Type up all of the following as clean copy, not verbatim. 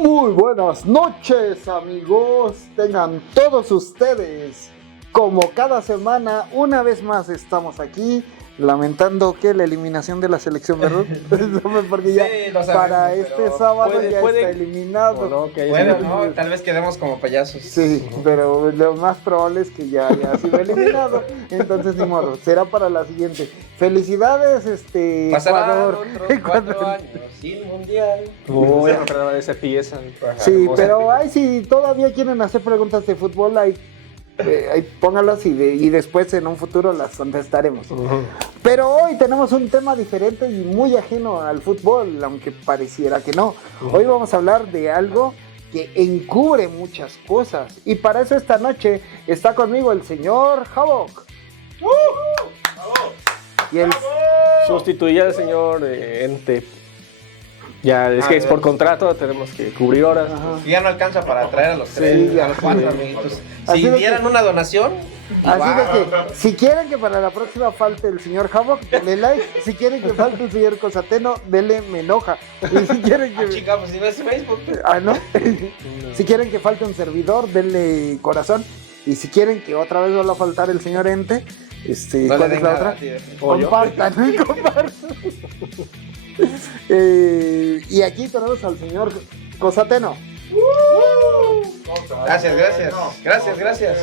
Muy buenas noches, amigos. Tengan todos ustedes, como cada semana, una vez más estamos aquí, lamentando que la eliminación de la selección, ¿verdad? Porque ya Sí, lo sabemos, para este sábado ya está eliminado. No, bueno, no, tal vez quedemos como payasos. Sí, pero lo más probable es que ya haya sido eliminado. Entonces, ni modo, será para la siguiente. Felicidades, Pasarán Ecuador. otros 4 años sin mundial. Uy, otra vez empiezan. Sí, pero ay, si todavía quieren hacer preguntas de fútbol, ahí póngalas y después en un futuro las contestaremos. Pero hoy tenemos un tema diferente y muy ajeno al fútbol, aunque pareciera que no. Hoy vamos a hablar de algo que encubre muchas cosas. Y para eso esta noche está conmigo el señor Havok. Y el Sustituía al señor Ente. Ya, es que es por contrato, tenemos que cubrir horas. Y ya no alcanza para traer a los tres, ya. a los 4 amiguitos. Así Si de dieran una donación, Así de que, si quieren que para la próxima falte el señor Havok, denle like. Si quieren que falte el señor Cosateno, denle me enoja. Y si quieren que... chica, pues si no es Facebook. ¿no? Si quieren que falte un servidor, denle corazón. Y si quieren que otra vez vuelva a faltar el señor Ente, No ¿cuál le es den la nada, otra? tío. Compartan, compartan. Y aquí tenemos al señor Cosateno. Gracias.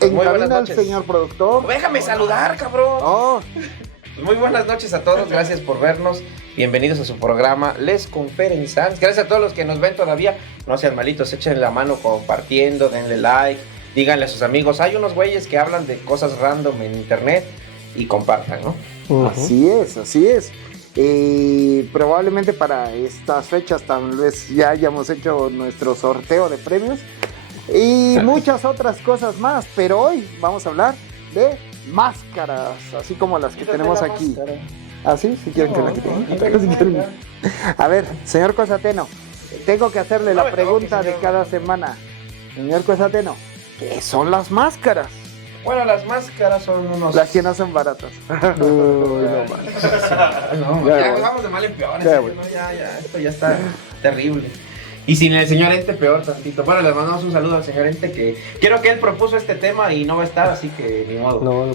En Muy buenas cabina el noches. señor productor. Déjame saludar, cabrón. Oh, Muy buenas noches a todos, gracias por vernos. Bienvenidos a su programa Les Conferenzans. Gracias a todos los que nos ven todavía. No sean malitos, echen la mano compartiendo, denle like, díganle a sus amigos. Hay unos güeyes que hablan de cosas random en internet y compartan, ¿no? así es. Probablemente para estas fechas tal vez ya hayamos hecho nuestro sorteo de premios y muchas otras cosas más, pero hoy vamos a hablar de máscaras, así como las que tenemos aquí. ¿Ah, sí? Si quieren que la quiten. Si quieren. A ver, señor Cosateno, tengo que hacerle la pregunta de cada semana. Señor Cosateno, ¿qué son las máscaras? Bueno, las máscaras son unos... Las que no son baratas. Uy, no más. No, Ya, ya güey. vamos de mal en peor, Ya, ¿no? güey. Ya, esto ya está terrible. Y sin el señor Ente, peor tantito. Bueno, le mandamos un saludo al señor Ente, que creo que él propuso este tema y no va a estar, así que ni modo. No,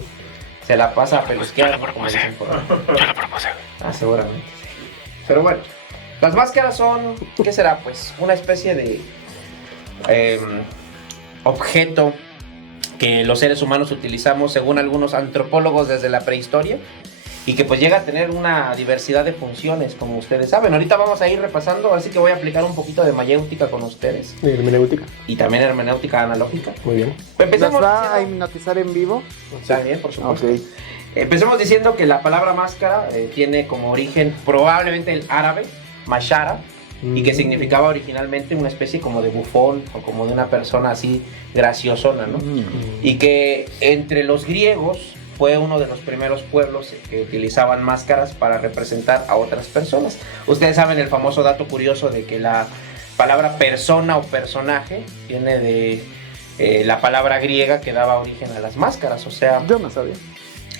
Se la pasa a pelusquear. Yo lo propuse. Ah, seguramente. Pero bueno, las máscaras son, ¿qué será? Pues una especie de objeto que los seres humanos utilizamos, según algunos antropólogos, desde la prehistoria, y que pues llega a tener una diversidad de funciones, como ustedes saben. Ahorita vamos a ir repasando, así que voy a aplicar un poquito de mayéutica con ustedes, hermenéutica. y también hermenéutica analógica. Muy bien. ¿Nos Empecemos va a diciendo- hipnotizar en vivo? Está bien, por supuesto. Ok. Empecemos diciendo que la palabra máscara tiene como origen probablemente el árabe, mashara, y que significaba originalmente una especie como de bufón o como de una persona así graciosona, ¿no? Y que entre los griegos fue uno de los primeros pueblos que utilizaban máscaras para representar a otras personas. Ustedes saben el famoso dato curioso de que la palabra persona o personaje viene de la palabra griega que daba origen a las máscaras, o sea... Yo no sabía.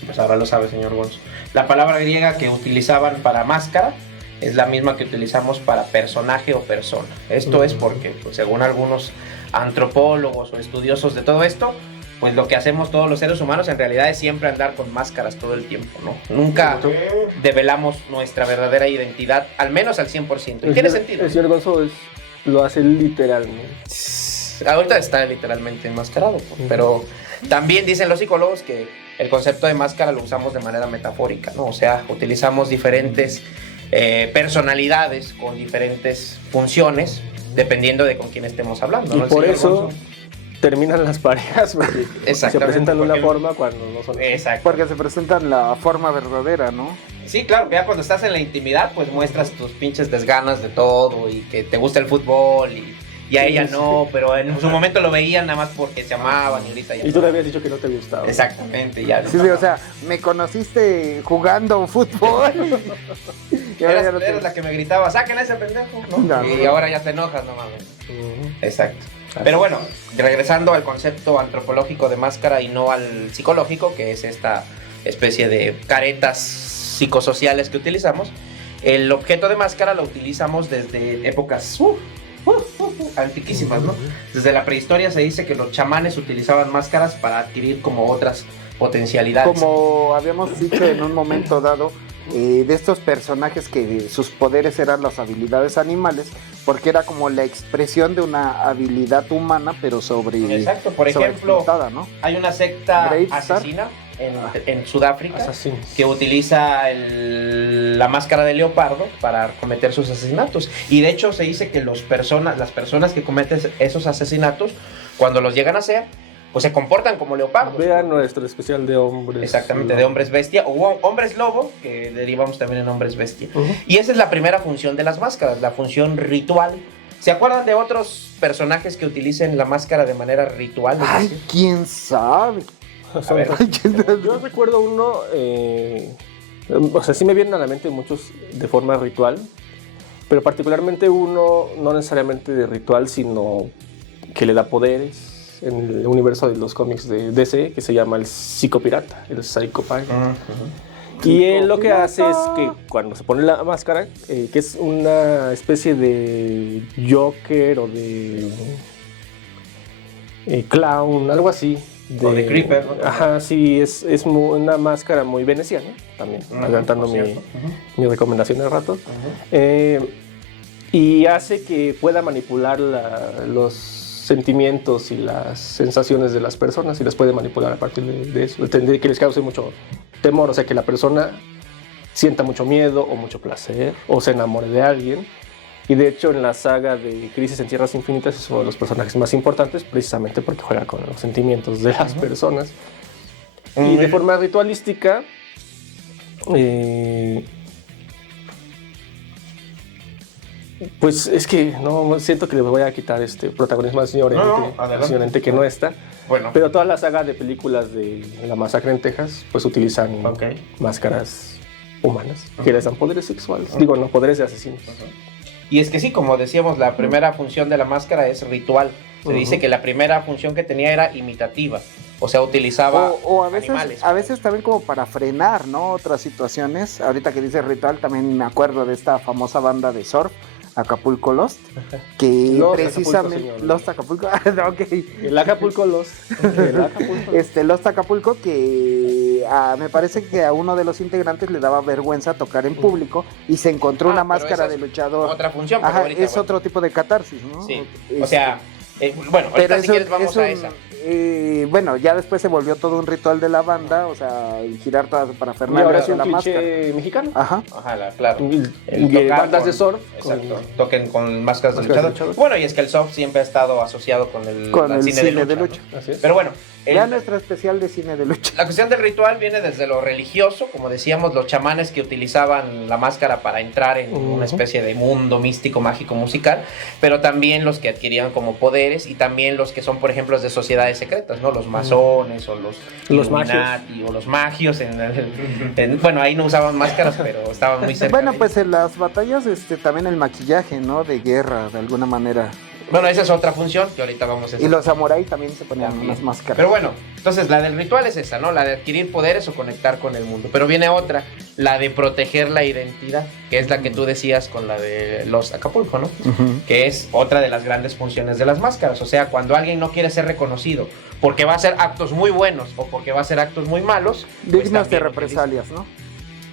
Pues ahora lo sabe, señor Gonzo. La palabra griega que utilizaban para máscara es la misma que utilizamos para personaje o persona. Esto es porque, pues, según algunos antropólogos o estudiosos de todo esto, pues lo que hacemos todos los seres humanos en realidad es siempre andar con máscaras todo el tiempo, ¿no? Nunca develamos nuestra verdadera identidad, al menos al 100%. ¿Y tiene sentido? El señor Gonzo lo hace literalmente. Ahorita está literalmente enmascarado, pero también dicen los psicólogos que el concepto de máscara lo usamos de manera metafórica, ¿no? O sea, utilizamos diferentes personalidades con diferentes funciones dependiendo de con quién estemos hablando, ¿no? Y por El señor eso Gonzo. terminan las parejas, porque se Exactamente, presentan de una porque- forma cuando no son. Exacto. Porque se presentan la forma verdadera, ¿no? Sí, claro, ya cuando estás en la intimidad, pues muestras tus pinches desganas de todo y que te gusta el fútbol y a ella no, pero en su momento lo veían nada más porque se amaban y ahorita ya Y tú le habías dicho que no te gustaba. Exactamente, ya. Sí, o sea, me conociste jugando fútbol. Y ahora ya no te- Eres la que me gritaba, saquen a ese pendejo, ¿no? No. Y ahora ya te enojas, no mames. Ujú. Exacto. Así Pero bueno, regresando al concepto antropológico de máscara y no al psicológico, que es esta especie de caretas psicosociales que utilizamos, el objeto de máscara lo utilizamos desde épocas antiquísimas, ¿no? Desde la prehistoria se dice que los chamanes utilizaban máscaras para adquirir como otras potencialidades. Como habíamos dicho en un momento dado, de estos personajes que sus poderes eran las habilidades animales, porque era como la expresión de una habilidad humana, pero sobre... Exacto, por ejemplo, ¿no? hay una secta Great asesina en Sudáfrica Asesinos. que utiliza la máscara de leopardo para cometer sus asesinatos. Y de hecho se dice que las personas que cometen esos asesinatos, cuando los llegan a hacer, pues se comportan como leopardos. Vean nuestro especial de hombres. Exactamente, de hombres bestia o hombres lobo, que derivamos también en hombres bestia. Y esa es la primera función de las máscaras, la función ritual. ¿Se acuerdan de otros personajes que utilicen la máscara de manera ritual? Ay, quién sabe. A ver. Yo recuerdo uno, o sea, sí me vienen a la mente muchos de forma ritual, pero particularmente uno, no necesariamente de ritual, sino que le da poderes en el universo de los cómics de DC, que se llama el Psicopirata, el Psycho Pirate. Y él lo que hace es que cuando se pone la máscara, que es una especie de Joker o de clown, algo así. O de Creeper, ¿no? Ajá, sí, es una máscara muy veneciana, también, adelantando mi recomendación al rato. Y hace que pueda manipular los sentimientos y las sensaciones de las personas y las puede manipular a partir de eso, que les cause mucho temor, o sea, que la persona sienta mucho miedo o mucho placer o se enamore de alguien. Y de hecho en la saga de Crisis en Tierras Infinitas es uno de los personajes más importantes precisamente porque juega con los sentimientos de las personas. Y de forma ritualística pues es que no siento que le voy a quitar este protagonismo al señor Ente que no está. Bueno. Pero toda la saga de películas de La Masacre en Texas pues utilizan máscaras humanas que les dan poderes sexuales. Digo, no, poderes de asesinos. Y es que sí, como decíamos, la primera función de la máscara es ritual. Se dice que la primera función que tenía era imitativa. O sea, utilizaba o a veces, animales. A veces también como para frenar, ¿no? Otras situaciones. Ahorita que dice ritual, también me acuerdo de esta famosa banda de surf, Acapulco Lost, que Lost precisamente... Acapulco, Lost Acapulco, ok. El Acapulco Lost. Lost Acapulco, que me parece que a uno de los integrantes le daba vergüenza tocar en público y se encontró una máscara de luchador. Otra función, pero ahorita, es otro tipo de catarsis, ¿no? Sí, o sea... bueno, ahorita si quieres vamos a esa. Bueno, ya después se volvió todo un ritual de la banda, o sea, el girar toda para Fernández y la máscara mexicano. Ajá, claro. Y bandas de surf. Exacto. Toquen con máscaras de luchador. Bueno, y es que el surf siempre ha estado asociado con el cine de lucha. ¿No? Así es. Pero bueno, ya nuestro especial de cine de lucha. La cuestión del ritual viene desde lo religioso, como decíamos, los chamanes que utilizaban la máscara para entrar en una especie de mundo místico, mágico, musical, pero también los que adquirían como poderes y también los que son, por ejemplo, de sociedades secretas, ¿no? Los masones o los Illuminati o los magios. Bueno, ahí no usaban máscaras, pero estaban muy cerca. Bueno, pues en las batallas también el maquillaje, ¿no? De guerra, de alguna manera. Bueno, esa es otra función que ahorita vamos a hacer. Y los samuráis también se ponían unas máscaras. Pero bueno, entonces la del ritual es esa, ¿no? La de adquirir poderes o conectar con el mundo. Pero viene otra, la de proteger la identidad, que es la que tú decías con la de los Acapulco, ¿no? Que es otra de las grandes funciones de las máscaras. O sea, cuando alguien no quiere ser reconocido porque va a hacer actos muy buenos o porque va a hacer actos muy malos, dignos de represalias, ¿no?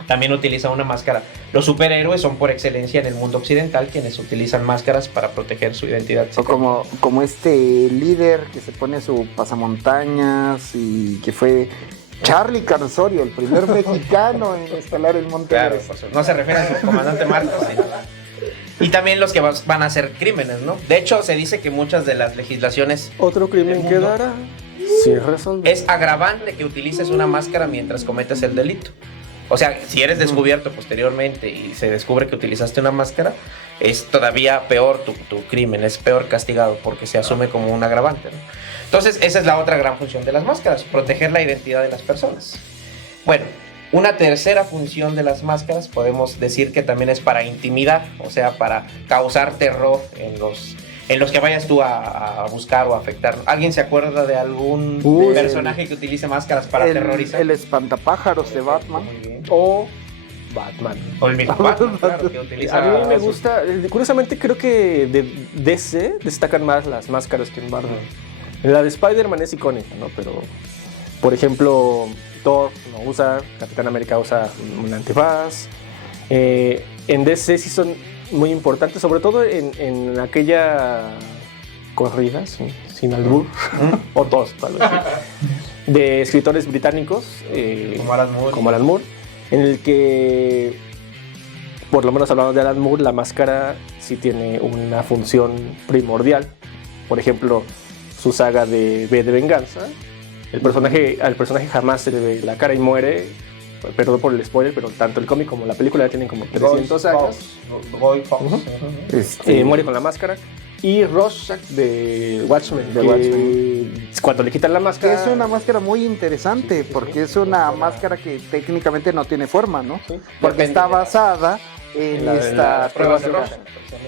También utiliza una máscara. Los superhéroes son por excelencia en el mundo occidental quienes utilizan máscaras para proteger su identidad. O como este líder que se pone su pasamontañas y que fue Charlie Carzorio, el primer mexicano en escalar el Monte Everest. Claro, no se refiere a su comandante Marcos. Y también los que van a hacer crímenes, ¿no? De hecho, se dice que muchas de las legislaciones... Otro crimen quedará sin resolver. Es agravante que utilices una máscara mientras cometes el delito. O sea, si eres descubierto posteriormente y se descubre que utilizaste una máscara, es todavía peor tu crimen, es peor castigado porque se asume como un agravante, ¿no? Entonces, esa es la otra gran función de las máscaras, proteger la identidad de las personas. Bueno, una tercera función de las máscaras podemos decir que también es para intimidar, o sea, para causar terror en los que vayas tú a buscar o a afectar. ¿Alguien se acuerda de algún personaje que utilice máscaras para aterrorizar? El espantapájaros de Batman. O Batman. O el mismo Batman, claro, que utiliza... A mí me gusta, curiosamente creo que de DC destacan más las máscaras que en Marvel. La de Spider-Man es icónica, ¿no? Pero, por ejemplo, Thor no usa, Capitán América usa un antifaz. En DC sí son muy importantes, sobre todo en aquella corrida, sin albur, o dos, tal vez, de escritores británicos, como Alan Moore, en el que, por lo menos hablando de Alan Moore, la máscara sí tiene una función primordial. Por ejemplo, su saga de V de Venganza, al personaje jamás se le ve la cara y muere. Perdón por el spoiler, pero tanto el cómic como la película ya tienen como 300 años. Muere con la máscara. Y Rorschach de Watchmen, cuando le quitan la máscara... Que es una máscara muy interesante, porque es una máscara que técnicamente no tiene forma, ¿no? Sí. Porque está basada en esta pruebas de Rorschach,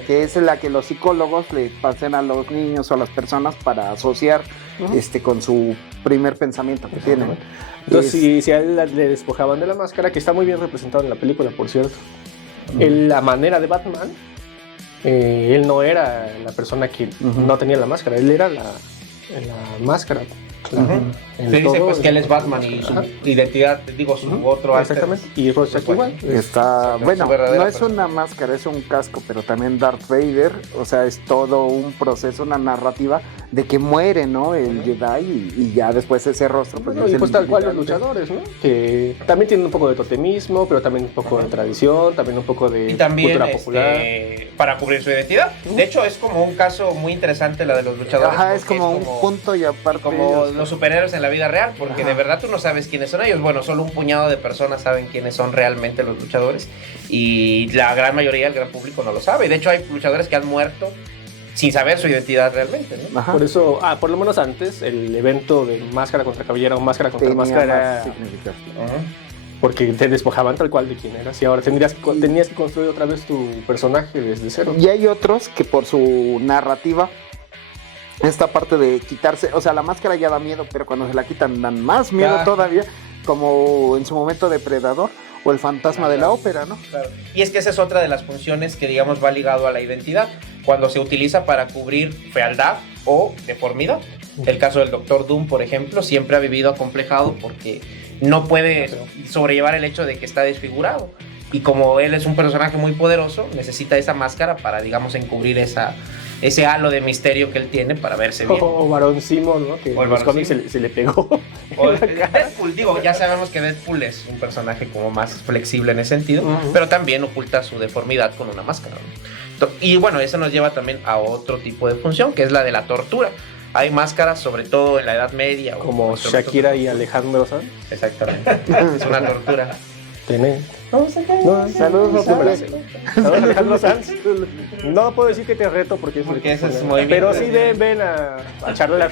que es la que los psicólogos le pasan a los niños o a las personas para asociar con su primer pensamiento que tienen. Entonces, si a él le despojaban de la máscara, que está muy bien representado en la película, por cierto, la manera de Batman, él no era la persona que no tenía la máscara, él era la máscara. Se dice pues que él es Batman y su identidad, su otro arte. Exactamente. Y Rorschach igual. Está, bueno, no es persona. una máscara, es un casco, pero también Darth Vader, o sea, es todo un proceso, una narrativa de que muere, ¿no? El Jedi y ya después ese rostro. Pues, es y pues el tal cual los vigilante. luchadores, ¿no? Que también tienen un poco de totemismo, pero también un poco de tradición, también un poco de Y también cultura popular. para cubrir su identidad. De hecho, es como un caso muy interesante la de los luchadores. Ajá, es porque como un punto y aparte. como los superhéroes en la vida real, porque Ajá. de verdad tú no sabes quiénes son ellos. Bueno, solo un puñado de personas saben quiénes son realmente los luchadores y la gran mayoría del gran público no lo sabe. De hecho, hay luchadores que han muerto sin saber su identidad realmente, ¿no? Ajá. Por eso, por lo menos antes, el evento de máscara contra cabellera o máscara contra Tenía máscara más era significado. porque te despojaban tal cual de quién eras y ahora tenías que construir otra vez tu personaje desde cero. Y hay otros que por su narrativa, esta parte de quitarse, o sea, la máscara ya da miedo, pero cuando se la quitan dan más miedo Claro. todavía, como en su momento Depredador o el fantasma de la ópera, ¿no? Claro. Y es que esa es otra de las funciones que, digamos, va ligado a la identidad, cuando se utiliza para cubrir fealdad o deformidad. El caso del Doctor Doom, por ejemplo, siempre ha vivido acomplejado porque no puede sobrellevar el hecho de que está desfigurado. Y como él es un personaje muy poderoso, necesita esa máscara para, digamos, encubrir ese halo de misterio que él tiene para verse bien. O Barón Simon, ¿no? Que O el en los Barón cómics Simon. se le pegó. O Deadpool, digo, ya sabemos que Deadpool es un personaje como más flexible en ese sentido, pero también oculta su deformidad con una máscara, ¿no? Y bueno, eso nos lleva también a otro tipo de función, que es la de la tortura. Hay máscaras, sobre todo en la Edad Media. Como Shakira y Alejandro Sanz. Exactamente. Es una tortura. Saludos, Saludos, Alejandro Sanz. No puedo decir que te reto porque Ese es movimiento. pero sí ven a charlar.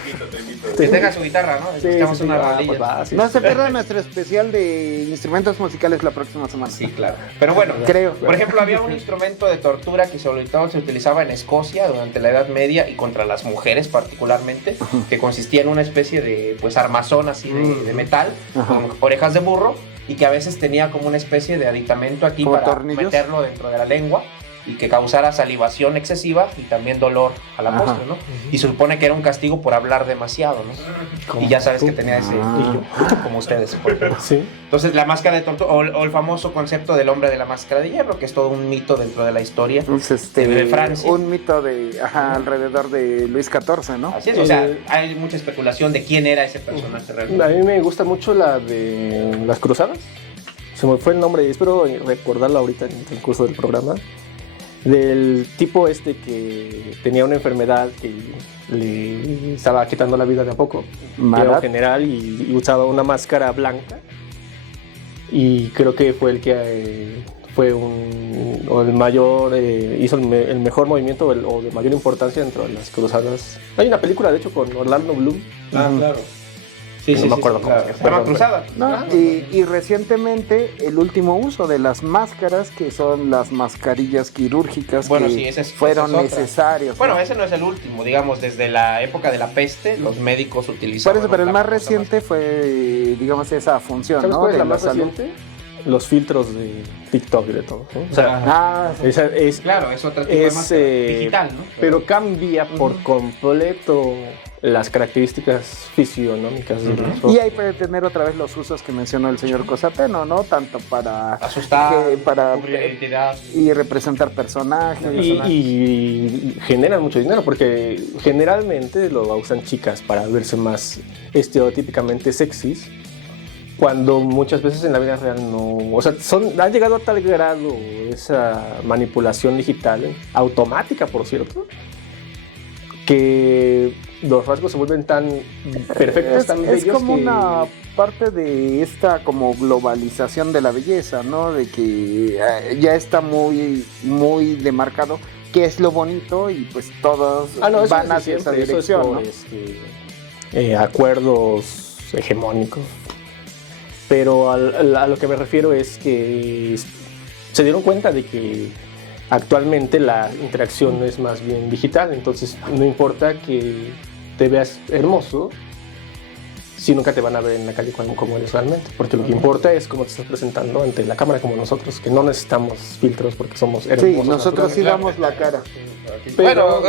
Que tenga su guitarra, ¿no? Escuchamos una rolilla. Pues va, sí. No se pierdan nuestro especial de instrumentos musicales la próxima semana. Sí, claro. Pero bueno, Creo. por ejemplo, había un instrumento de tortura que sobre todo se utilizaba en Escocia durante la Edad Media y contra las mujeres particularmente, que consistía en una especie de pues armazón así de metal, con orejas de burro, y que a veces tenía como una especie de aditamento aquí ¿Como para tornillos? meterlo dentro de la lengua y que causara salivación excesiva y también dolor a la postre, ¿no? Y se supone que era un castigo por hablar demasiado, ¿no? Y ya sabes que tenía ese como ustedes, por ejemplo. Sí. Entonces la máscara de tortura o el famoso concepto del hombre de la máscara de hierro, que es todo un mito dentro de la historia de Francia. Un mito de alrededor de Luis XIV, ¿no? Así es, o sea, hay mucha especulación de quién era ese personaje A realmente. mí me gusta mucho la de las cruzadas. Se me fue el nombre y espero recordarlo ahorita en el curso del programa. Del tipo que tenía una enfermedad que le estaba quitando la vida de a poco. Era un general y usaba una máscara blanca. Y creo que fue el que el mayor, hizo el mejor movimiento o de mayor importancia dentro de las cruzadas. Hay una película, de hecho, con Orlando Bloom. Claro. Sí, No me acuerdo cómo se llama. Se llama Cruzada. ¿No? Y recientemente el último uso de las máscaras, que son las mascarillas quirúrgicas, Bueno, que sí, fueron esa es otra. necesarios. Bueno, ¿no? ese no es el último, digamos, desde la época de la peste, los médicos utilizaban. Por eso, pero el la más famosa reciente fue, digamos, esa función, ¿Sabes ¿no? cuál es De la más salud. reciente? los filtros de TikTok y de todo, ¿no? O sea, claro, es otro tipo de máscara digital, ¿no? Pero cambia por completo las características fisionómicas del rostro. Y ahí puede tener otra vez los usos que mencionó el señor Cosateno, ¿no? Tanto para asustar, para cubrir identidad y representar personajes. Y generan mucho dinero porque generalmente lo usan chicas para verse más estereotípicamente sexys, cuando muchas veces en la vida real no, o sea, han llegado a tal grado esa manipulación digital, automática por cierto, que los rasgos se vuelven tan perfectos, tan bellos. Es como una parte de esta como globalización de la belleza, ¿no? De que ya está muy, muy demarcado qué es lo bonito y pues todos van hacia esa dirección, eso es por, acuerdos hegemónicos. Pero a lo que me refiero es que se dieron cuenta de que actualmente la interacción es más bien digital, entonces no importa que te veas hermoso si nunca te van a ver en la calle como eres realmente, porque lo que importa es cómo te estás presentando ante la cámara como nosotros, que no necesitamos filtros porque somos hermosos. Sí, nosotros sí damos la cara. Pero,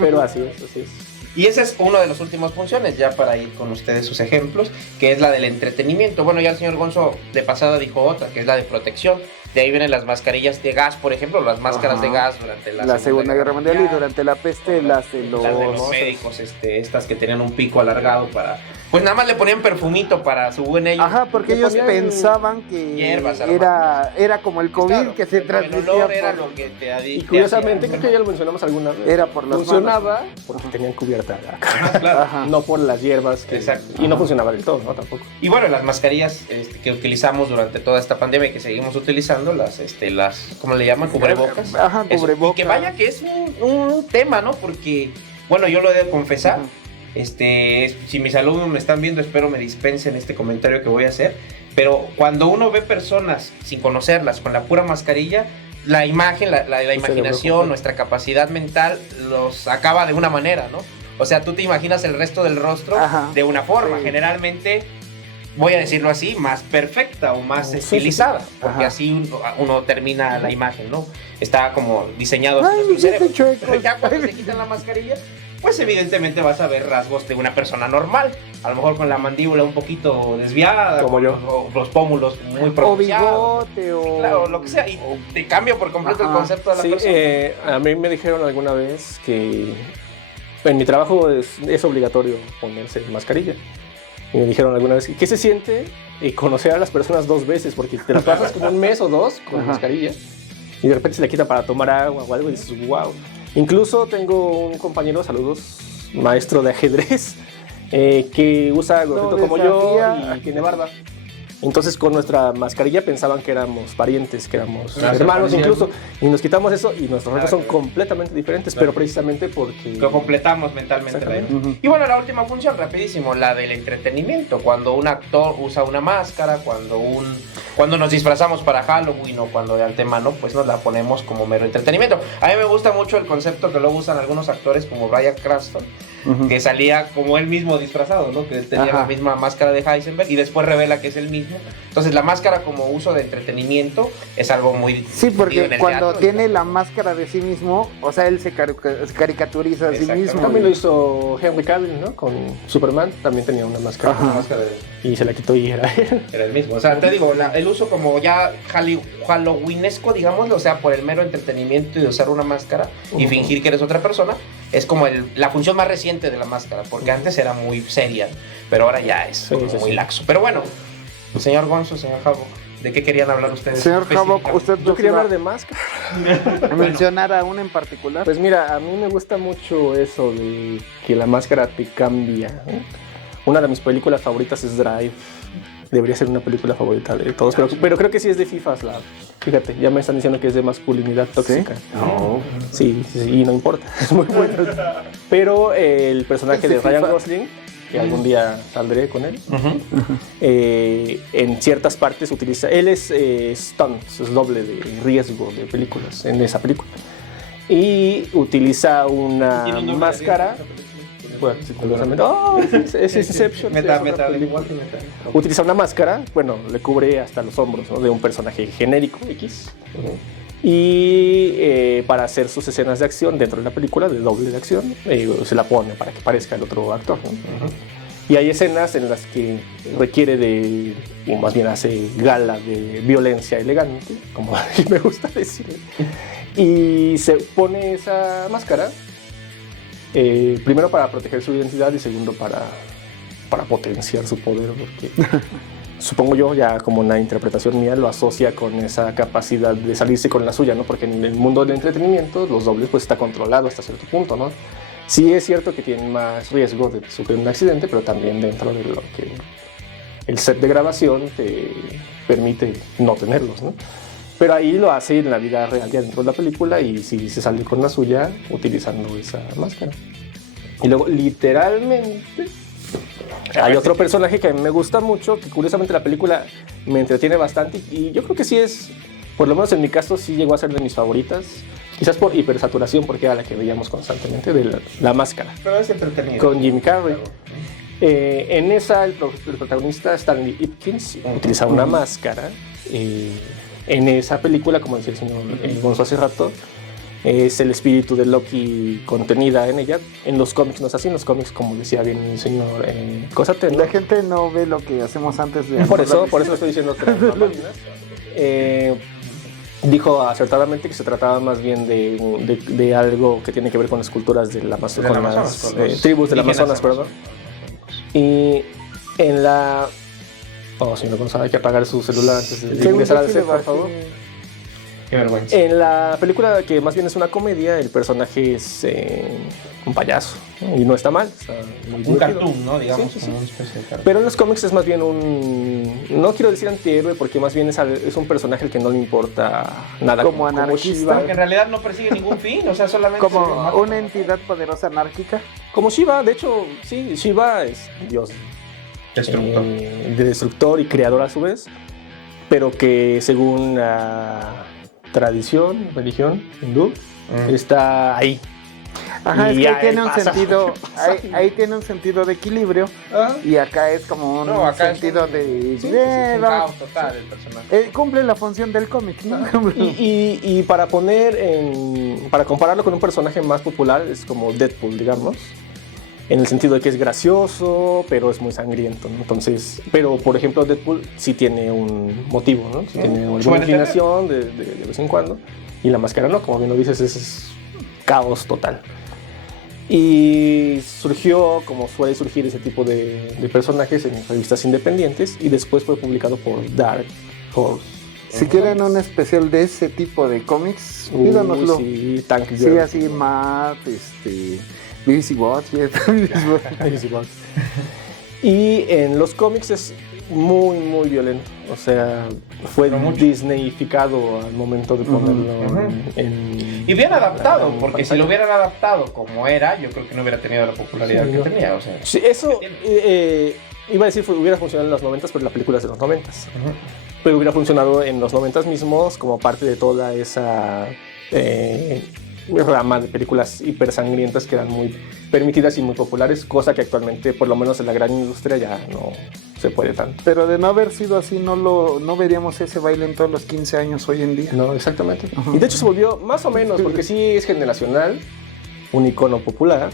pero así es. Y esa es una de las últimas funciones, ya para ir con ustedes sus ejemplos, que es la del entretenimiento. Bueno, ya el señor Gonzo de pasada dijo otra, que es la de protección. De ahí vienen las mascarillas de gas, por ejemplo, las máscaras de gas durante la Segunda Guerra Mundial y durante la peste las de los médicos, estas que tenían un pico alargado para... Pues nada más le ponían perfumito para su buen ello. Ajá, porque ellos pensaban que hierbas, era como el COVID, claro, que se transmitía el olor era lo que y curiosamente, creo que ya lo mencionamos alguna vez. Era por las funcionaba porque tenían cubierta la cara. Claro. No por las hierbas. Exacto. Y no funcionaba del todo, ¿no? Tampoco. Y bueno, las mascarillas que utilizamos durante toda esta pandemia y que seguimos utilizando, las ¿cómo le llaman? Cubrebocas. Ajá, cubrebocas. Y que vaya que es un tema, ¿no? Porque, bueno, yo lo he de confesar. Si mis alumnos me están viendo, espero me dispensen este comentario que voy a hacer, pero cuando uno ve personas sin conocerlas con la pura mascarilla, la imagen, la imaginación, nuestra capacidad mental los acaba de una manera, ¿no? O sea, tú te imaginas el resto del rostro de una forma, generalmente, voy a decirlo así, más perfecta o más estilizada, porque así uno termina la imagen, ¿no? Está como diseñado así en tu cerebro. Pero ya cuando se quitan la mascarilla, pues evidentemente vas a ver rasgos de una persona normal, a lo mejor con la mandíbula un poquito desviada, como yo, o los pómulos muy pronunciados, o bigote, claro, lo que sea, y te cambia por completo el concepto de la persona. A mí me dijeron alguna vez que en mi trabajo es obligatorio ponerse mascarilla. Y me dijeron alguna vez, ¿qué se siente conocer a las personas dos veces? Porque te las pasas como un mes o dos con mascarilla y de repente se le quita para tomar agua o algo y dices, wow. Incluso tengo un compañero, saludos, maestro de ajedrez, que usa gorrito como yo y tiene barba. Entonces con nuestra mascarilla pensaban que éramos parientes, que éramos hermanos incluso, y nos quitamos eso y nuestros rasgos son completamente diferentes, pero precisamente porque... Lo completamos mentalmente. Y bueno, la última función, rapidísimo, la del entretenimiento, cuando un actor usa una máscara, cuando nos disfrazamos para Halloween o cuando de antemano pues nos la ponemos como mero entretenimiento. A mí me gusta mucho el concepto que luego usan algunos actores como Bryan Cranston, que salía como él mismo disfrazado, ¿no? Que tenía la misma máscara de Heisenberg y después revela que es el mismo. Entonces la máscara como uso de entretenimiento es algo muy... Sí, porque cuando tiene la máscara de sí mismo, o sea, él se caricaturiza a sí mismo. También lo hizo Henry Cavill, ¿no? Con Superman, también tenía una máscara. Y se la quitó y era él. Era el mismo. O sea, te digo, el uso como ya halloweenesco, digámoslo, o sea, por el mero entretenimiento y de usar una máscara y fingir que eres otra persona, es como la función más reciente de la máscara, porque antes era muy seria, pero ahora ya es muy laxo. Pero bueno, señor Gonzo, señor Havok, ¿de qué querían hablar ustedes? Señor Havok, yo quería hablar de máscara. ¿Mencionar a una en particular? Pues mira, a mí me gusta mucho eso de que la máscara te cambia. Una de mis películas favoritas es Drive. Debería ser una película favorita de todos, pero creo que sí es de FIFA Slap. Fíjate, ya me están diciendo que es de masculinidad tóxica. ¿Sí? No. Sí, y no importa, es muy bueno. Pero el personaje de Ryan Gosling, que algún día saldré con él, en ciertas partes utiliza... Él es stunts, es doble de riesgo de películas en esa película. Y utiliza una máscara... Bueno, sí, curiosamente. ¡Oh! Es Inception. Utiliza una máscara, bueno, le cubre hasta los hombros, ¿no? De un personaje genérico X. Y para hacer sus escenas de acción dentro de la película, de doble de acción, se la pone para que parezca el otro actor, ¿no? Y hay escenas en las que requiere de, o más bien hace gala de violencia elegante, como a mí me gusta decirle. Y se pone esa máscara, primero para proteger su identidad y segundo para potenciar su poder, porque supongo yo, ya como una interpretación mía, lo asocia con esa capacidad de salirse con la suya, ¿no? Porque en el mundo del entretenimiento los dobles pues está controlado hasta cierto punto, ¿no? Sí es cierto que tienen más riesgo de sufrir un accidente, pero también dentro de lo que el set de grabación te permite no tenerlos, ¿no? Pero ahí lo hace en la vida real, ya dentro de la película, y sí se sale con la suya utilizando esa máscara. Y luego, literalmente, hay otro personaje que a mí me gusta mucho, que curiosamente la película me entretiene bastante, y yo creo que sí es, por lo menos en mi caso, sí llegó a ser de mis favoritas. Quizás por hipersaturación, porque era la que veíamos constantemente, de la máscara. Pero es entretenido. Con Jim Carrey. En esa, el protagonista, Stanley Ipkiss, utiliza una máscara. En esa película, como decía el señor Gonzo hace rato, es el espíritu de Loki contenida en ella. En los cómics no es así. En los cómics, como decía bien el señor Cosate, La gente no ve lo que hacemos antes de... Por eso lo estoy diciendo. Dijo acertadamente que se trataba más bien de algo que tiene que ver con las culturas de las tribus del Amazonas, perdón. Y en la... Oh, señor Gonzalo, hay que apagar su celular antes de ingresar al set, por favor. Qué vergüenza. En la película, que más bien es una comedia, el personaje es un payaso, ¿no? Y no está mal. Está muy un cartoon, ¿no? Digamos, sí. como una especie de cartoon. Pero en los cómics es más bien no quiero decir antihéroe, porque más bien es un personaje al que no le importa nada. Como anarquista. Shiva. Porque en realidad no persigue ningún fin, o sea, solamente... Como una entidad poderosa anárquica. Como Shiva, de hecho, sí, Shiva es Dios. Destructor. Destructor y creador a su vez, pero que según la tradición, religión hindú, está ahí. Ajá, y es que ahí tiene un pasa. sentido, ahí tiene un sentido de equilibrio, y acá es como un sentido de... Sí, es un caos total el personaje. Cumple la función del cómic, ¿no? Y para para compararlo con un personaje más popular, es como Deadpool, digamos, en el sentido de que es gracioso, pero es muy sangriento, ¿no? Entonces, pero por ejemplo Deadpool sí tiene un motivo, ¿no? Sí tiene una inclinación de vez en cuando, y la máscara no, como bien lo dices, es caos total. Y surgió, como suele surgir ese tipo de personajes, en revistas independientes, y después fue publicado por Dark Horse. Si quieren un especial de ese tipo de cómics, pídanoslo. Sí, Tank Girl. Sí, así Matt, BBC Watch, Y en los cómics es muy, muy violento. O sea, fue disneyificado al momento de ponerlo en... Y bien adaptado, porque si lo hubieran adaptado como era, yo creo que no hubiera tenido la popularidad que tenía. O sea, sí, eso iba a decir hubiera funcionado en los 90s, pero la película es de los 90s. Pero hubiera funcionado en los 90s mismos como parte de toda esa... rama de películas hipersangrientas que eran muy permitidas y muy populares, cosa que actualmente, por lo menos en la gran industria, ya no se puede tanto. Pero de no haber sido así, no veríamos ese baile en todos los 15 años hoy en día. No, exactamente. Y de hecho se volvió más o menos, porque sí es generacional, un icono popular,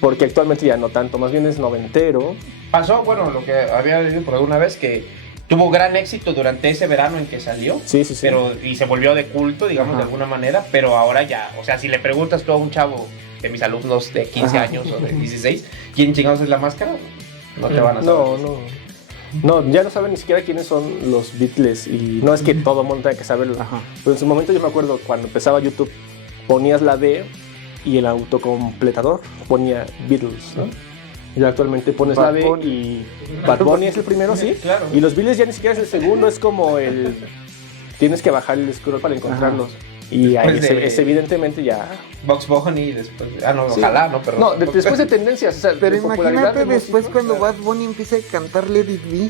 porque actualmente ya no tanto, más bien es noventero. Pasó, bueno, lo que había leído por alguna vez, que tuvo gran éxito durante ese verano en que salió. Sí. Pero, y se volvió de culto, digamos, de alguna manera, pero ahora ya, o sea, si le preguntas tú a un chavo de mis alumnos de 15 años o de 16, ¿quién chingados es la máscara? No te van a saber. No, ya no saben ni siquiera quiénes son los Beatles, y no es que todo el mundo tenga que saberlo. Pero en su momento yo me acuerdo cuando empezaba YouTube, ponías la D y el autocompletador ponía Beatles, ¿no? Y actualmente pones la B y Bad Bunny es el primero, sí. Claro. Y los Beatles ya ni siquiera es el segundo, es como el... Tienes que bajar el scroll para encontrarlos. Y ahí es evidentemente ya... Box Bunny después... no, sí. Ojalá, ¿no? Pero no, después de tendencias, o sea, pero de imagínate después cuando Bad Bunny empiece a cantar Let It Be.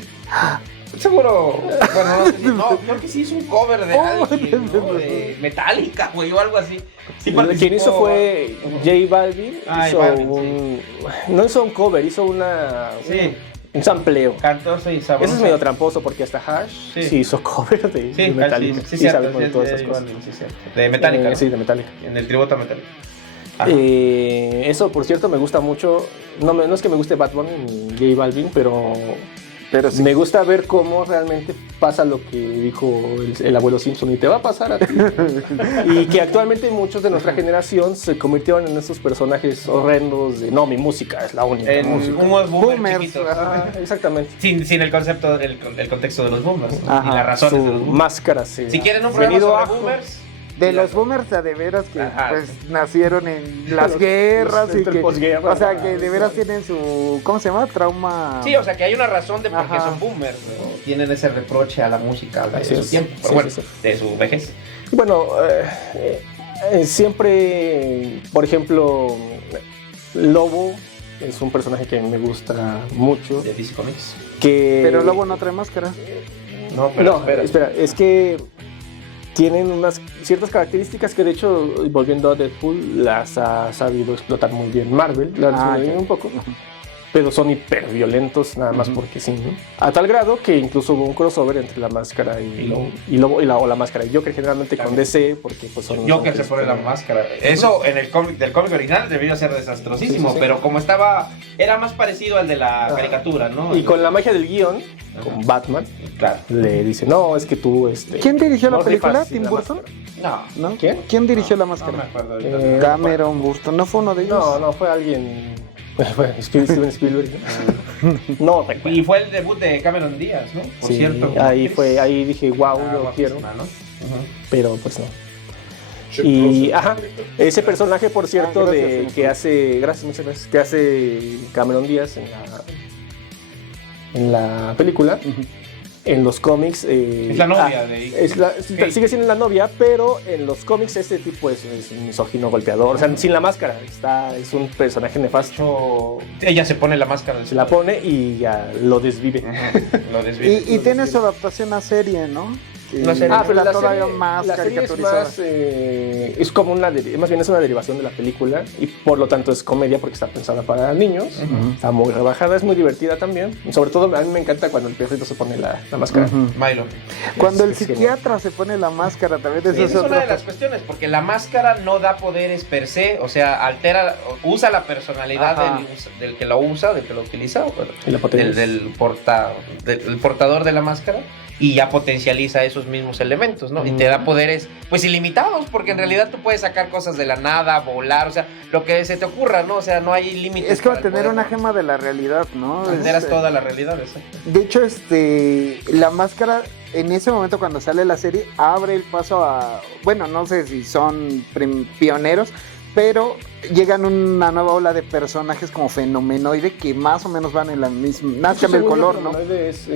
Seguro, bueno, no sé si, no, creo que sí hizo un cover de alguien, ¿no? De Metallica, güey, o algo así. Sí Quien hizo fue J Balvin. Hizo Balvin, no hizo un cover, hizo un sampleo. Cantó y sabroso. Eso es medio tramposo porque hasta Hash sí hizo cover de Metallica. Sí, sabemos de todas esas cosas. De Metallica, ¿no? Sí, de Metallica. En el tributo a Metallica. Eso, por cierto, me gusta mucho. No es que me guste Bad Bunny ni J Balvin, pero sí. Me gusta ver cómo realmente pasa lo que dijo el abuelo Simpson y te va a pasar a ti. Y que actualmente muchos de nuestra generación se convirtieron en esos personajes horrendos de no, mi música es la única música. Boomers. Exactamente. Sin el concepto, el contexto de los boomers, ¿no? Y las razones de los boomers. Máscara, Si quieren un programa sobre boomers. De los boomers de veras que pues nacieron en las guerras y que, o sea, que de veras tienen su, ¿cómo se llama? Trauma. Sí, o sea, que hay una razón de por qué son boomers, ¿no? Tienen ese reproche a la música de su tiempo, pero bueno, de su vejez. Bueno, siempre, por ejemplo, Lobo es un personaje que me gusta mucho. De DC Comics. Pero Lobo no trae máscara. No, pero espera, es que tienen unas ciertas características que de hecho, volviendo a Deadpool, las ha sabido explotar muy bien Marvel, un poco, pero son hiperviolentos nada más porque sí, ¿no? A tal grado que incluso hubo un crossover entre la máscara y la máscara y Joker generalmente con DC, porque pues son... Joker se pone la máscara. Eso en el cómic original debió ser desastrosísimo, pero como era más parecido al de la caricatura, ¿no? Y con la magia del guión, con Batman, le dice, no, es que tú... ¿Quién dirigió la película? ¿Tim Burton? No. ¿Quién dirigió la máscara? No me acuerdo ahorita. Cameron Burton, ¿no fue uno de ellos? No, fue alguien... Steven Spielberg. No, y fue el debut de Cameron Díaz, ¿no? Por cierto. Ahí dije, wow, yo quiero. ¿No? Pero pues no. Y ese personaje, por cierto, que hace, muchas gracias, que hace Cameron Díaz en la película. En los cómics es la novia sigue siendo la novia, pero en los cómics este tipo es un misógino golpeador, o sea, sin la máscara, es un personaje nefasto. Ella se pone la máscara, se la pone y ya lo desvive. Y tiene su adaptación a serie, ¿no? No sé, pero la serie, más caricaturizada. Es como más bien es una derivación de la película y por lo tanto es comedia porque está pensada para niños. Está muy rebajada, es muy divertida también. Sobre todo a mí me encanta cuando el perrito se pone la máscara. Milo. Cuando el psiquiatra se pone la máscara también. Es una de las cuestiones, porque la máscara no da poderes per se, o sea, usa la personalidad del que lo usa, del que lo utiliza, del portador de la máscara. Y ya potencializa esos mismos elementos, ¿no? Y te da poderes, pues, ilimitados, porque en realidad tú puedes sacar cosas de la nada, volar, o sea, lo que se te ocurra, ¿no? O sea, no hay límites. Es como tener una gema de la realidad, ¿no? Generas toda la realidad, exacto. De hecho, la máscara, en ese momento cuando sale la serie, abre el paso a... Bueno, no sé si son pioneros, pero llegan una nueva ola de personajes como Fenomenoide que más o menos van en la misma... Nada, cambia el color, ¿no? Es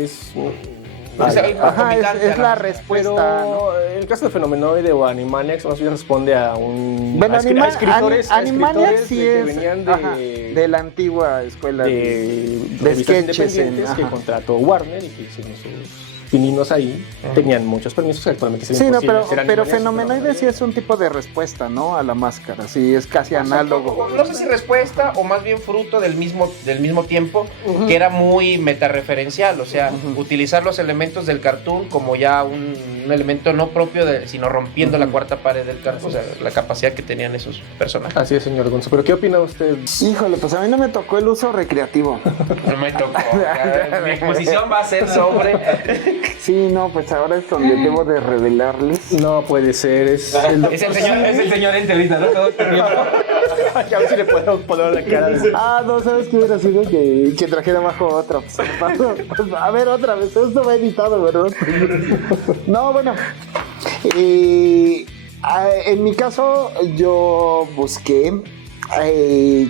la respuesta. Pero en el caso de Fenomenoide o Animaniacs, más bien responde a escritores sí que venían de la antigua escuela de sketches que contrató Warner y que hicieron sus pininos ahí. Tenían muchos permisos que actualmente sí, no, pero Fenomenoide sí es un tipo de respuesta, ¿no? A la máscara, sí, es casi análogo. No sé si respuesta o más bien fruto del mismo tiempo, que era muy metareferencial, o sea, utilizar los elementos del cartoon como ya un elemento no propio, sino rompiendo la cuarta pared del cartoon, o sea, la capacidad que tenían esos personajes. Así es, señor Gonzo. ¿Pero qué opina usted? Híjole, pues a mí no me tocó el uso recreativo. No me tocó. Mi exposición va a ser sobre... Sí, no, pues ahora es donde debo de revelarles. No puede ser, es el señor Enterita, ¿no? Todo el tiempo. A ver si le podemos poner la cara. No, ¿sabes qué hubiera sido? Que trajera abajo otra. A ver, otra vez, esto va editado, ¿verdad? No, bueno. En mi caso, yo busqué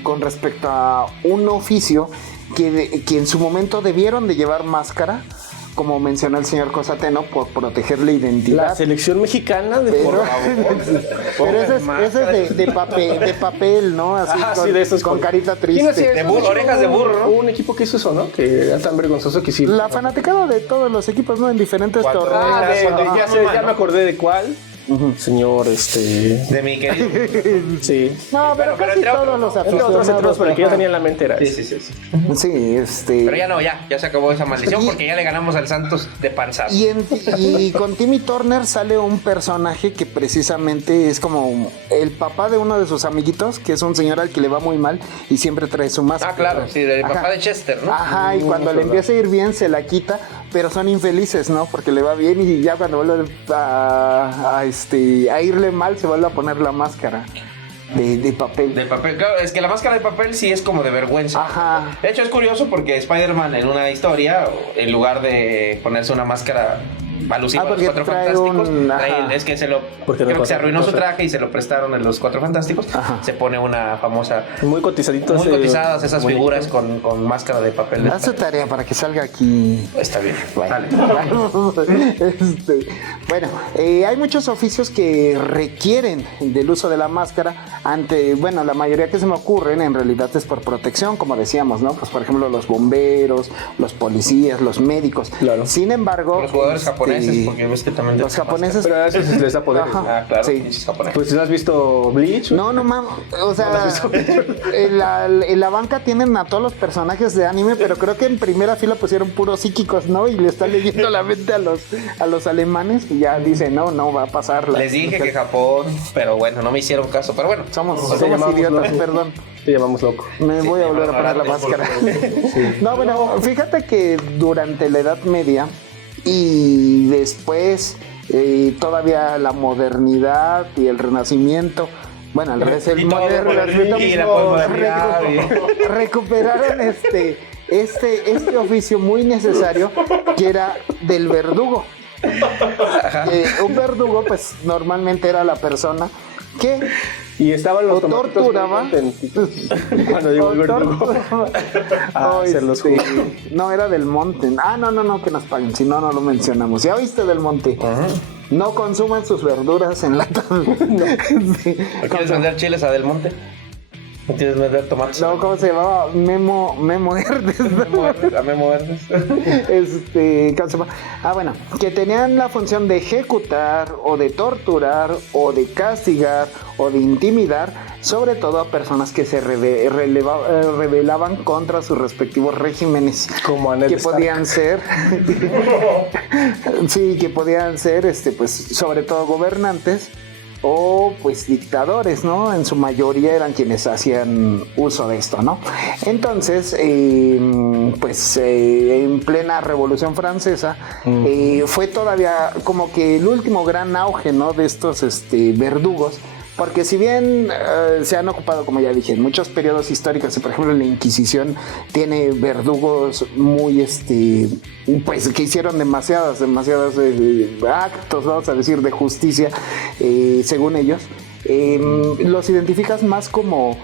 con respecto a un oficio que en su momento debieron de llevar máscara, como mencionó el señor Cosateno, por proteger la identidad. La selección mexicana de Pero ese es de papel, ¿no? Así sí, de esos con carita triste. ¿Quién hacía eso? Orejas de burro, ¿no? Hubo un equipo que hizo eso, ¿no? Que era tan vergonzoso que sí. La fanaticada de todos los equipos, ¿no? En diferentes torneos. Ya me acordé de cuál. Señor, De mi querido. Sí. No, pero casi entre todos los Entre aficionados. otros, pero el que yo tenía en la mente era ese. Sí. Sí, Pero ya no, ya se acabó esa maldición Y- porque ya le ganamos al Santos de panzazo. Y con Timmy Turner sale un personaje que precisamente es como el papá de uno de sus amiguitos, que es un señor al que le va muy mal y siempre trae su máscara. Ah, claro, sí, del papá Ajá. de Chester, ¿no? Ajá, y cuando le empieza a ir bien se la quita, pero son infelices, ¿no? Porque le va bien y ya cuando vuelve a irle mal se vuelve a poner la máscara de papel. De papel, claro, es que la máscara de papel sí es como de vergüenza. Ajá. De hecho, es curioso porque Spider-Man en una historia, en lugar de ponerse una máscara alusiva a los porque Cuatro trae Fantásticos, ajá. es que Porque creo no que se arruinó su cosa. traje y se lo prestaron en los Cuatro Fantásticos. Ajá. Se pone una famosa, Muy cotizaditos. muy cotizadas esas muñequito. figuras con máscara de papel. Haz tu tarea para que salga aquí. Está bien. Bueno, Dale. bueno, hay muchos oficios que requieren del uso de la máscara bueno, la mayoría que se me ocurren en realidad es por protección, como decíamos, ¿no? Pues por ejemplo los bomberos, los policías, los médicos. Claro. Sin embargo, Los jugadores japoneses, porque ves que también... los japoneses... Pero a eso les da poder. Ajá. Ah, claro, Sí. pinches japoneses. Pues ¿has visto Bleach? No, mames, o sea, en la banca tienen a todos los personajes de anime, pero creo que en primera fila pusieron puros psíquicos, ¿no? Y le están leyendo la mente a los alemanes y ya dicen, no va a pasar. Les dije que Japón, pero bueno, no me hicieron caso. Pero bueno, Somos llamamos idiotas, loco. perdón. Te llamamos loco. Me voy a volver a poner la máscara. No, bueno, fíjate que durante la Edad Media y después todavía la modernidad y el Renacimiento, bueno, al revés, el Y todo moderno, por el ring y la posmodernidad, recuperaron este oficio muy necesario que era del verdugo. Un verdugo, pues normalmente era la persona que Y estaban los o tomatitos torturaba. muy contentitos. Cuando digo el verdugo. Hacerlos jugo. No, era del monte. No, que nos paguen. Si no, no lo mencionamos. ¿Ya viste del monte? No consuman sus verduras en lata. Sí. ¿no quieres vender chiles a Del Monte? ¿No quieres vender tomates? No, ¿cómo se llamaba? Memo Herdes. A Memo Verdes. ¿Cómo se llama? Bueno, que tenían la función de ejecutar o de torturar o de castigar o de intimidar, sobre todo a personas que se rebelaban contra sus respectivos regímenes. Como Ned que Stark. podían ser sí, que podían ser pues sobre todo gobernantes o pues dictadores, ¿no? En su mayoría eran quienes hacían uso de esto, ¿no? Entonces, en plena Revolución Francesa, fue todavía como que el último gran auge, ¿no? De estos verdugos. Porque si bien se han ocupado, como ya dije, en muchos periodos históricos, y por ejemplo la Inquisición tiene verdugos muy, pues que hicieron demasiados actos, vamos a decir, de justicia, según ellos, los identificas más como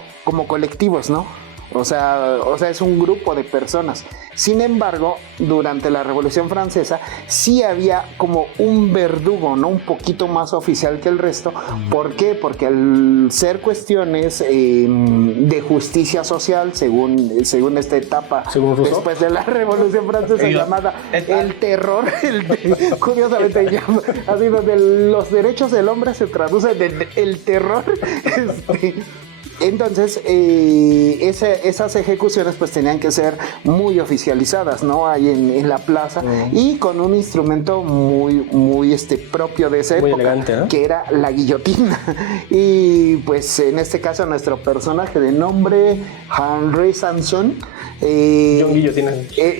colectivos, ¿no? O sea, es un grupo de personas. Sin embargo, durante la Revolución Francesa sí había como un verdugo, ¿no? Un poquito más oficial que el resto. ¿Por qué? Porque al ser cuestiones de justicia social, según esta etapa, Según Rousseau, después de la Revolución Francesa llamada el terror, curiosamente llama, así donde los derechos del hombre se traducen en el terror. Entonces, esas ejecuciones pues tenían que ser muy oficializadas, ¿no? Ahí en la plaza y con un instrumento muy propio de esa Muy época, elegante, ¿no? que era la guillotina. Y pues en este caso nuestro personaje de nombre Henry Sanson, John Guillotina.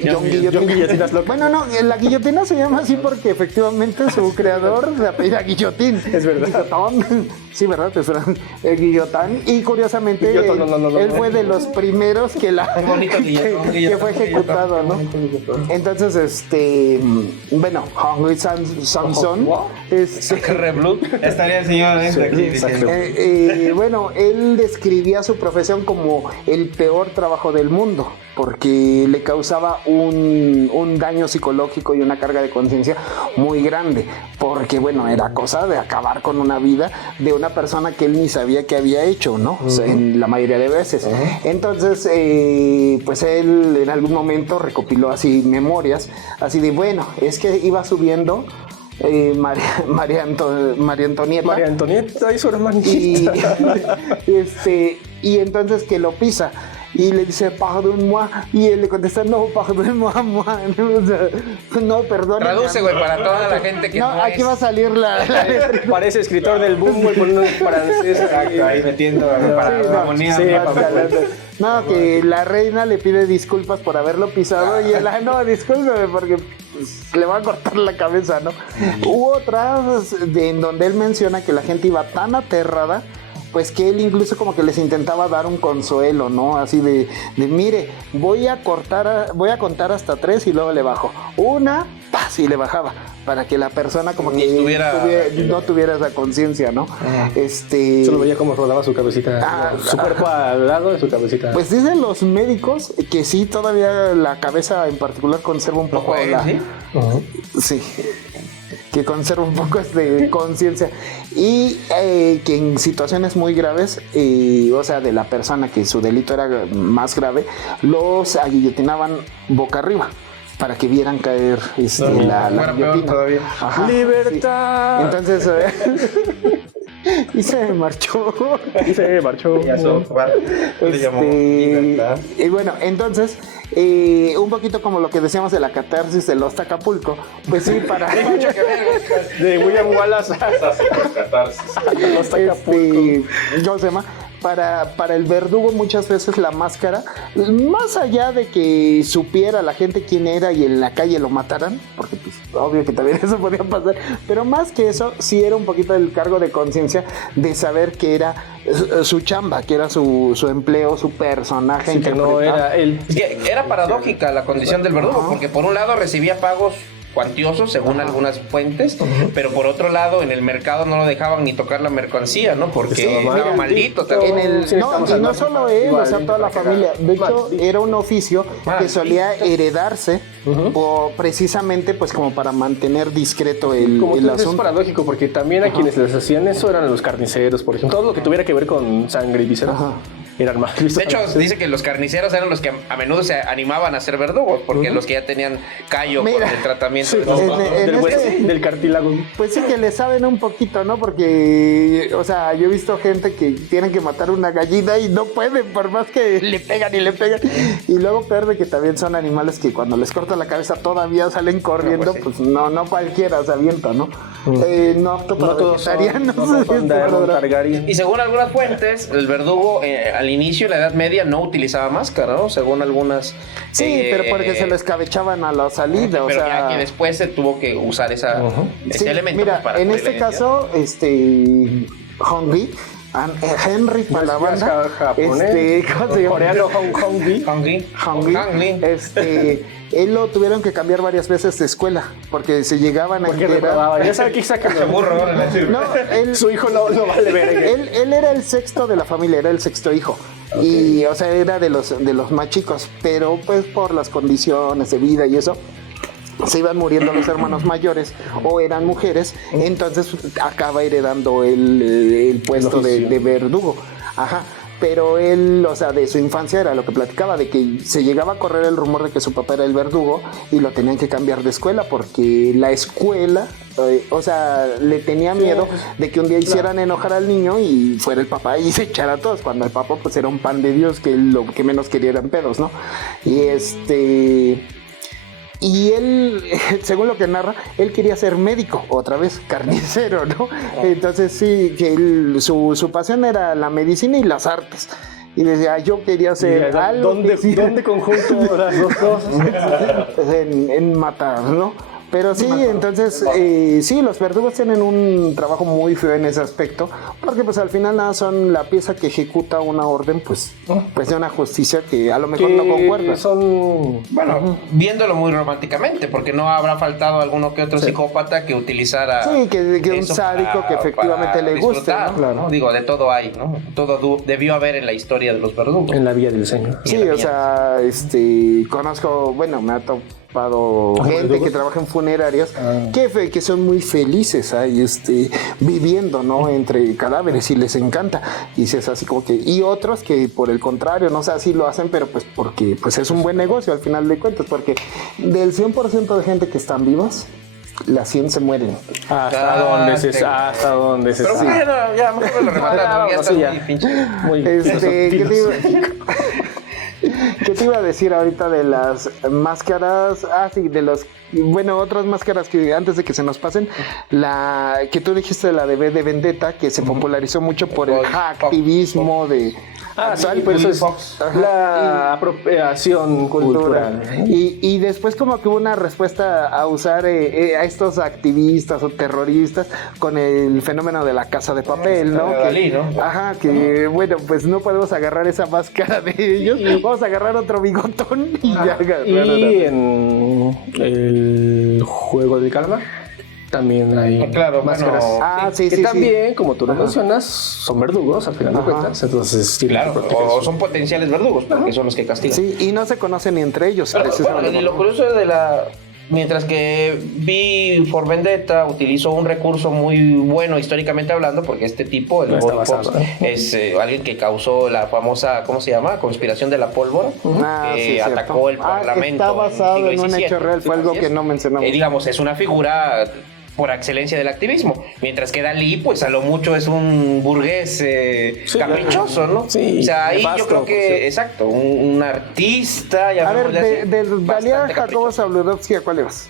John Guillotinas loco. Bueno, no, la guillotina se llama así porque efectivamente su creador se apellida Guillotín. Es verdad. Guillotón. Sí, ¿verdad? Te suena el Guillotán. Y curiosamente, Guillotón, él fue de los primeros que bonito Guillotón, que fue ejecutado, ¿no? Entonces, bueno, Henry Sanson Sacre Blue. Estaría el señor aquí diciendo. bueno, él describía su profesión como el peor trabajo del mundo. porque le causaba un daño psicológico y una carga de conciencia muy grande, porque bueno, era cosa de acabar con una vida de una persona que él ni sabía que había hecho, ¿no? O sea, en la mayoría de veces. Entonces, pues él en algún momento recopiló así memorias, así de, bueno, es que iba subiendo María Antonieta y su hermanita. y entonces que lo pisa y le dice pardon-moi y él le contesta no, pardon-moi, no, perdón. Traduce, güey, para toda la gente que no aquí va a salir la letra. Parece escritor del Bumble con un francés. Exacto, ahí metiendo para la armonía. Sí, no, que la reina le pide disculpas por haberlo pisado y él, no, discúlpeme porque pues, le va a cortar la cabeza, ¿no? Hubo otras en donde él menciona que la gente iba tan aterrada, pues que él incluso como que les intentaba dar un consuelo, ¿no? Así de mire, voy a contar hasta 3 y luego le bajo. 1, ¡paz! Y le bajaba, para que la persona como que no tuviera esa conciencia, ¿no? Solo veía cómo rodaba su cabecita, su cuerpo al lado de su cabecita. Pues dicen los médicos que sí, todavía la cabeza en particular conserva un poco Sí, que conserva un poco de conciencia y que en situaciones muy graves, o sea, de la persona que su delito era más grave, los aguillotinaban boca arriba para que vieran caer la guillotina. Ajá, ¡Libertad! Sí. Entonces, y se marchó. Y bueno, entonces, un poquito como lo que decíamos de la catarsis de Los Acapulco, pues sí, para mucho que ver de William Wallace. Los Acapulco. Josema. Para el verdugo muchas veces la máscara, más allá de que supiera la gente quién era y en la calle lo mataran, porque pues obvio que también eso podía pasar, pero más que eso sí era un poquito el cargo de conciencia de saber que era su chamba, que era su empleo, su personaje. Sí, que no era él. Es que era paradójica la condición del verdugo, porque por un lado recibía pagos cuantiosos según algunas fuentes, pero por otro lado en el mercado no lo dejaban ni tocar la mercancía, ¿no? Porque estaba maldito también. Y no solo él, o sea, toda la familia. De hecho, era un oficio que solía heredarse precisamente pues como para mantener discreto el asunto. Es paradójico porque también a quienes les hacían eso eran los carniceros, por ejemplo. Todo lo que tuviera que ver con sangre y vísceras eran más. De hecho, dice que los carniceros eran los que a menudo se animaban a ser verdugos, porque los que ya tenían callo por el tratamiento del cartílago. Pues sí que le saben un poquito, ¿no? Porque, o sea, yo he visto gente que tienen que matar una gallina y no pueden, por más que le pegan y le pegan. Y luego peor de que también son animales que cuando les cortan la cabeza todavía salen corriendo, pues no cualquiera se avienta, ¿no? No apto para vegetarianos. Y según algunas fuentes, el verdugo al inicio, en la Edad Media, no utilizaba máscara, ¿no? Según algunas... Sí, pero porque se lo escabechaban a la salida, pero o sea... que después se tuvo que usar ese elemento. Mira, para en este caso, Henry para la banda, ¿cómo se llama? Coreano, Hong él lo tuvieron que cambiar varias veces de escuela porque se llegaban a enterar. Ya sabe que saca el burro. Su hijo no vale ver. Él era el sexto de la familia, era el sexto hijo. Y, o sea, era de los más chicos, pero pues por las condiciones de vida y eso, se iban muriendo los hermanos mayores o eran mujeres, entonces acaba heredando el puesto de verdugo. Ajá. Pero él, o sea, de su infancia era lo que platicaba, de que se llegaba a correr el rumor de que su papá era el verdugo y lo tenían que cambiar de escuela porque la escuela, o sea, le tenía miedo de que un día hicieran enojar al niño y fuera el papá y se echara a todos, cuando el papá pues era un pan de Dios que lo que menos quería eran pedos, ¿no? Y él, según lo que narra, él quería ser médico, otra vez carnicero, ¿no? Entonces sí, que su pasión era la medicina y las artes. Y decía, yo quería ser algo... ¿Dónde conjunto las dos cosas? En matar, ¿no? Pero sí, entonces, sí, los verdugos tienen un trabajo muy feo en ese aspecto, porque pues al final nada son la pieza que ejecuta una orden, pues de una justicia que a lo mejor no concuerda. Son... Bueno, viéndolo muy románticamente, porque no habrá faltado alguno que otro psicópata que utilizara. Sí, que un eso sádico que efectivamente para le guste, disfrutar, ¿no? Claro. Digo, de todo hay, ¿no? Todo debió haber en la historia de los verdugos. En la vía del Señor. Sí, o sea, conozco, bueno, me ha topado gente que trabaja en funerarias que son muy felices ahí, viviendo, ¿no? Entre cadáveres y les encanta. Y es así como que, y otros que por el contrario, no sé, así lo hacen, pero pues porque pues es un buen negocio al final de cuentas, porque del 100% de gente que están vivas, las 100 se mueren. ¿Hasta dónde se Pero bueno, ya mejor lo rematan, ya está muy pinche. Muy ¿Qué te iba a decir ahorita de las máscaras? Sí, de los... Bueno, otras máscaras que antes de que se nos pasen, la que tú dijiste, la de V de Vendetta, que se popularizó mucho por el activismo de... sí, pero eso es la apropiación cultural. Y después como que hubo una respuesta a usar a estos activistas o terroristas con el fenómeno de la Casa de Papel, ¿no? Dalí, ¿no? Ajá, que bueno, pues no podemos agarrar esa máscara de ellos, vamos a agarrar otro bigotón y ya agarraron. Y en el juego de calamar también hay máscaras. Sí, que sí, también, como tú lo mencionas, son verdugos al final de cuentas. Entonces, claro, o son potenciales verdugos, porque son los que castigan. Sí, y no se conocen ni entre ellos, Pero, precisamente. bueno, y lo curioso de mientras que V for Vendetta utilizó un recurso muy bueno históricamente hablando, porque este tipo, el Guy Fawkes, es alguien que causó la famosa, ¿cómo se llama? Conspiración de la pólvora, que atacó el Parlamento. Que está basado en un hecho real, fue algo que no mencionamos. Digamos, es una figura por excelencia del activismo, mientras que Dalí, pues a lo mucho es un burgués caprichoso, ¿no? Sí, o sea, ahí nefasto, yo creo que, exacto, un artista. A ver, de Dalí a Jacobo Zabludovsky, ¿a cuál eras?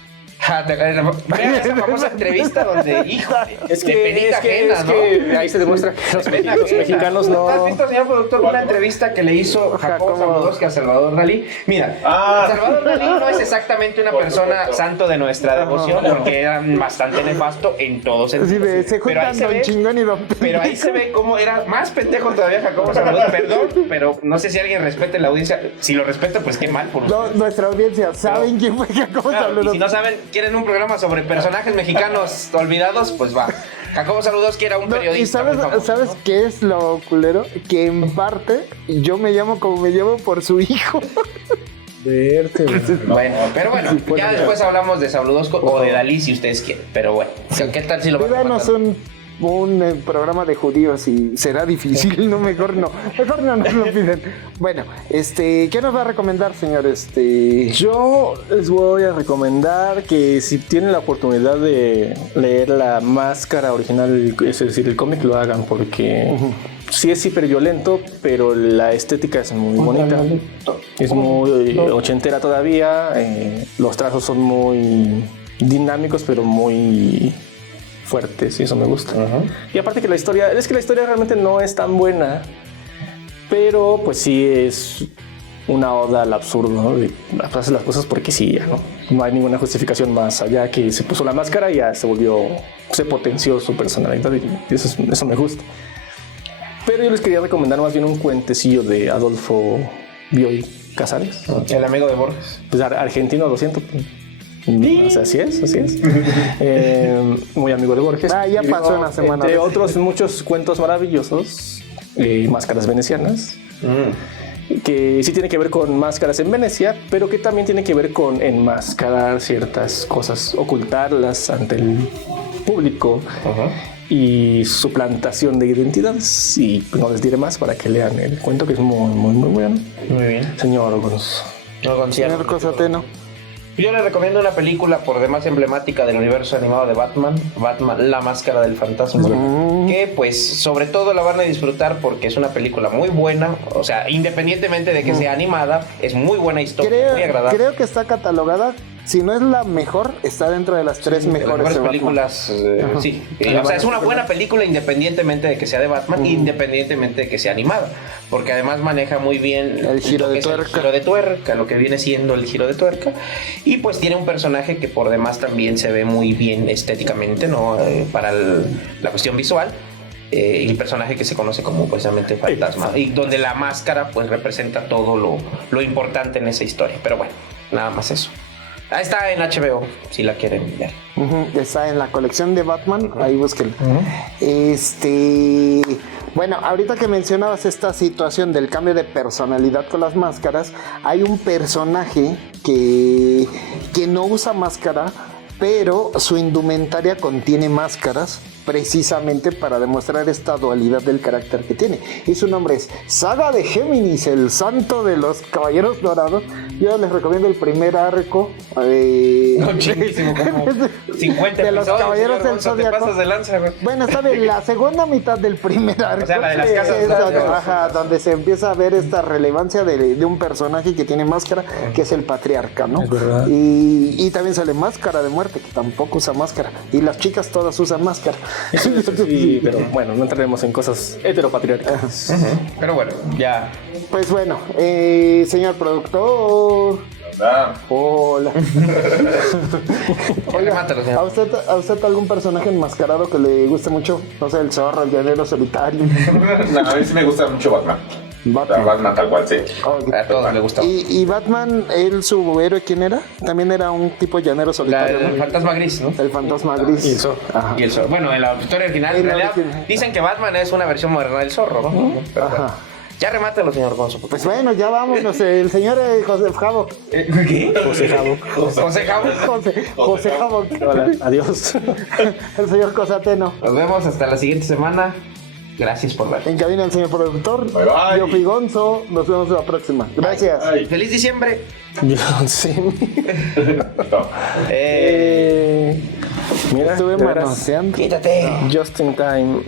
Vean esa famosa entrevista donde, híjole, es de penita ajena, ¿no? que ahí se demuestra que los mexicanos no... ¿Has visto, señor productor, una entrevista que le hizo Jacobo Zabludovsky a Salvador Dalí? Mira, Salvador Dalí no es exactamente una persona santo de nuestra devoción, porque era bastante nefasto en todos sentidos. Sí, se juntan Don Chingón y Don Pendejo. Pero ahí se ve cómo era más pendejo todavía Jacobo Zabludovsky. Perdón, pero no sé si alguien respete la audiencia. Si lo respeta, pues qué mal por ustedes. Nuestra audiencia, ¿saben quién fue Jacobo Zabludovsky? Y si no saben, quieren un programa sobre personajes mexicanos olvidados, pues va. Jacobo Zabludovsky era un periodista. ¿Y sabes qué es lo culero? Que en parte yo me llamo como me llamo por su hijo. Bueno, pero bueno, ya después hablamos de Zabludovsky o de Dalí si ustedes quieren. Pero bueno, ¿qué tal si lo van a matar? Un programa de judíos y será difícil, no, mejor no nos lo piden. Bueno, ¿qué nos va a recomendar, señor? Yo les voy a recomendar que si tienen la oportunidad de leer la máscara original, es decir, el cómic, lo hagan, porque sí es hiperviolento, pero la estética es muy bonita. Es muy ochentera todavía, los trazos son muy dinámicos, pero muy fuertes, y eso me gusta. Y aparte que la historia realmente no es tan buena, pero pues sí es una oda al absurdo, ¿no? De hacer las cosas porque sí, ya, ¿no? No hay ninguna justificación más allá que se puso la máscara y ya se potenció su personalidad, y eso me gusta. Pero yo les quería recomendar más bien un cuentecillo de Adolfo Bioy Casares, ¿no? El amigo de Borges. Pues argentino, lo siento. O sea, así es. Muy amigo de Borges. Ya pasó una semana. Entre otros muchos cuentos maravillosos, Máscaras venecianas, que sí tiene que ver con máscaras en Venecia, pero que también tiene que ver con enmascarar ciertas cosas, ocultarlas ante el público y suplantación de identidades. Y no les diré más para que lean el cuento, que es muy, muy, muy bueno. Muy bien. Señor Señor Cosateno. Yo les recomiendo una película por demás emblemática del universo animado de Batman, La Máscara del Fantasma, que pues sobre todo la van a disfrutar porque es una película muy buena, o sea, independientemente de que sea animada, es muy buena historia, muy agradable. Creo que está catalogada si no es la mejor, está dentro de las 3 De las mejores mejores de Batman. películas, sí. O sea, es una buena película independientemente de que sea de Batman, independientemente de que sea animada, porque además maneja muy bien El giro lo de que es el tuerca. giro de tuerca, lo que viene siendo el giro de tuerca, y pues tiene un personaje que por demás también se ve muy bien estéticamente, ¿no? Para la cuestión visual. Y el personaje que se conoce como precisamente Fantasma, y donde la máscara pues representa todo lo importante en esa historia. Pero bueno, nada más eso. Ahí está en HBO, si la quieren ver. Está en la colección de Batman, ahí búsquenlo. Bueno, ahorita que mencionabas esta situación del cambio de personalidad con las máscaras, hay un personaje que no usa máscara, pero su indumentaria contiene máscaras precisamente para demostrar esta dualidad del carácter que tiene. Y su nombre es Saga de Géminis, el santo de los caballeros dorados. Yo les recomiendo el primer arco No, chinguísimo, como 50 de los episodios, caballeros señor del Gonzo, te Zodiaco. pasas de lanza, güey. Bueno, está bien, la segunda mitad del primer arco. O sea, la de las casas. Ajá, donde se empieza a ver esta relevancia de un personaje que tiene máscara, que es el patriarca, ¿no? Es verdad. Y también sale Máscara de Muerte, que tampoco usa máscara. Y las chicas todas usan máscara. Sí, pero bueno, no entraremos en cosas heteropatriarcales. Pero bueno, ya. Pues bueno, señor productor. Hola. Oiga, Remátalo, señor. ¿a usted algún personaje enmascarado que le guste mucho? No sé, el zorro, el llanero solitario. No, a mí sí me gusta mucho Batman. Batman. Batman tal cual, sí. Ok. A todos les gustó. ¿Y Batman, él, su héroe, quién era? También era un tipo llanero solitario, El ¿no? fantasma gris, ¿no? El fantasma gris. Y el zorro. Ajá. Y el zorro. Bueno, en la historia original, en En la realidad, original. dicen que Batman es una versión moderna del zorro, ¿no? Pero bueno. Ajá. Ya remátalo, señor Gonzo. porque- Pues bueno, ya vámonos. El señor José Javo. ¿Qué? José Jabo. José Jabo. José Javo. Hola, adiós. El señor Cosateno. Nos vemos hasta la siguiente semana. Gracias por ver. En cabina el señor productor. Bye, bye. Yo fui Gonzo. Nos vemos la próxima. Gracias. Ay, ¡Feliz diciembre! Yo sí. no. Mira, Estuve de veras, manoseando. Quítate. just in time.